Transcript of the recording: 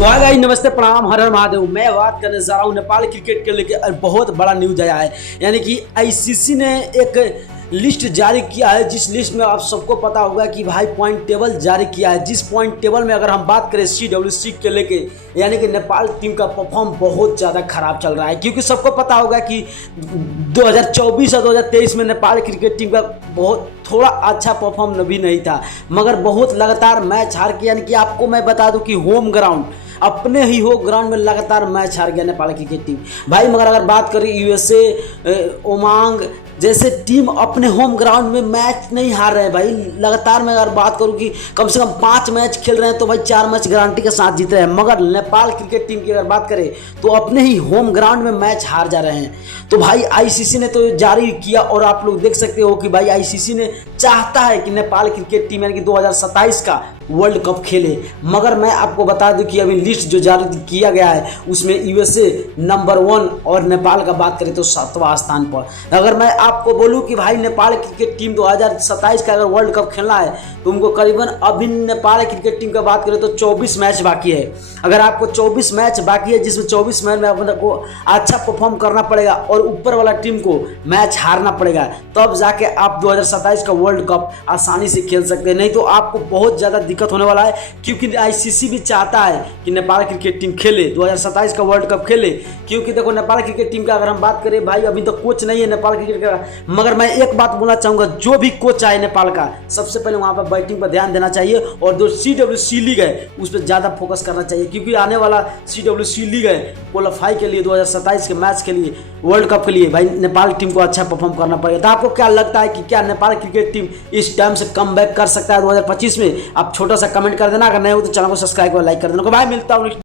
तो hi guys, नमस्ते, प्रणाम, हर हर महादेव। मैं बात करने जा रहा हूँ नेपाल क्रिकेट के लेके बहुत बड़ा न्यूज आया है। यानी कि आईसीसी ने एक लिस्ट जारी किया है, जिस लिस्ट में आप सबको पता होगा कि भाई पॉइंट टेबल जारी किया है। जिस पॉइंट टेबल में अगर हम बात करें CWC के लेके, यानी कि नेपाल टीम का परफॉर्म बहुत ज़्यादा खराब चल रहा है। क्योंकि सबको पता होगा कि 2024 और 2023 में नेपाल क्रिकेट टीम का बहुत थोड़ा अच्छा परफॉर्म भी नहीं था, मगर बहुत लगातार मैच हार के, यानी कि आपको मैं बता दूं कि होम ग्राउंड, अपने ही हो ग्राउंड में लगातार मैच हार गया नेपाल क्रिकेट टीम भाई। मगर अगर बात करें USA, ओमांग जैसे टीम अपने होम ग्राउंड में मैच नहीं हार रहे भाई। लगातार मैं अगर बात करूं कि कम से कम 5 मैच खेल रहे हैं तो भाई 4 मैच गारंटी के साथ जीत रहे हैं। मगर नेपाल क्रिकेट टीम की अगर बात करें तो अपने ही होम ग्राउंड में मैच हार जा रहे हैं। तो भाई आईसीसी ने तो जारी किया, और आप लोग देख सकते हो कि भाई आईसीसी ने चाहता है कि नेपाल क्रिकेट टीम यानी कि 2027 का वर्ल्ड कप खेले। मगर मैं आपको बता दूं कि अभी लिस्ट जो जारी किया गया है उसमें USA नंबर 1 और नेपाल का बात करें तो 7वां स्थान पर। अगर मैं आपको बोलूं कि भाई नेपाल क्रिकेट टीम 2027 का अगर वर्ल्ड कप खेलना है तो उनको करीबन अभी नेपाल क्रिकेट टीम का बात करें तो 24 मैच बाकी है। अगर आपको 24 मैच बाकी है, जिसमें 24 मैच में आपको अच्छा परफॉर्म करना पड़ेगा और ऊपर वाला टीम को मैच हारना पड़ेगा, तब जाके आप 2027 का वर्ल्ड कप आसानी से खेल सकते हैं। नहीं तो आपको बहुत ज़्यादा दिक्कत होने वाला है। क्योंकि आईसीसी भी चाहता है कि नेपाल क्रिकेट टीम खेले, 2027 का वर्ल्ड कप खेले। क्योंकि देखो नेपाल क्रिकेट टीम का अगर हम बात करें भाई, अभी तो कोच नहीं है नेपाल क्रिकेट का। मगर मैं एक बात बोलना चाहूँगा, जो भी कोच आए नेपाल का, सबसे पहले वहाँ पर बैटिंग पर ध्यान देना चाहिए और जो CWC लीग है उस पर ज़्यादा फोकस करना चाहिए। क्योंकि आने वाला CWC लीग है क्वालीफाई के लिए 2027 के मैच के लिए, वर्ल्ड कप के लिए भाई नेपाल टीम को अच्छा परफॉर्म करना पड़ेगा। तो आपको क्या लगता है कि क्या नेपाल क्रिकेट टीम इस टाइम से कम बैक कर सकता है 2025 में? आप छोटा सा कमेंट कर देना। अगर नहीं हो तो चैनल को सब्सक्राइब और लाइक कर देना। भाई मिलता हूँ।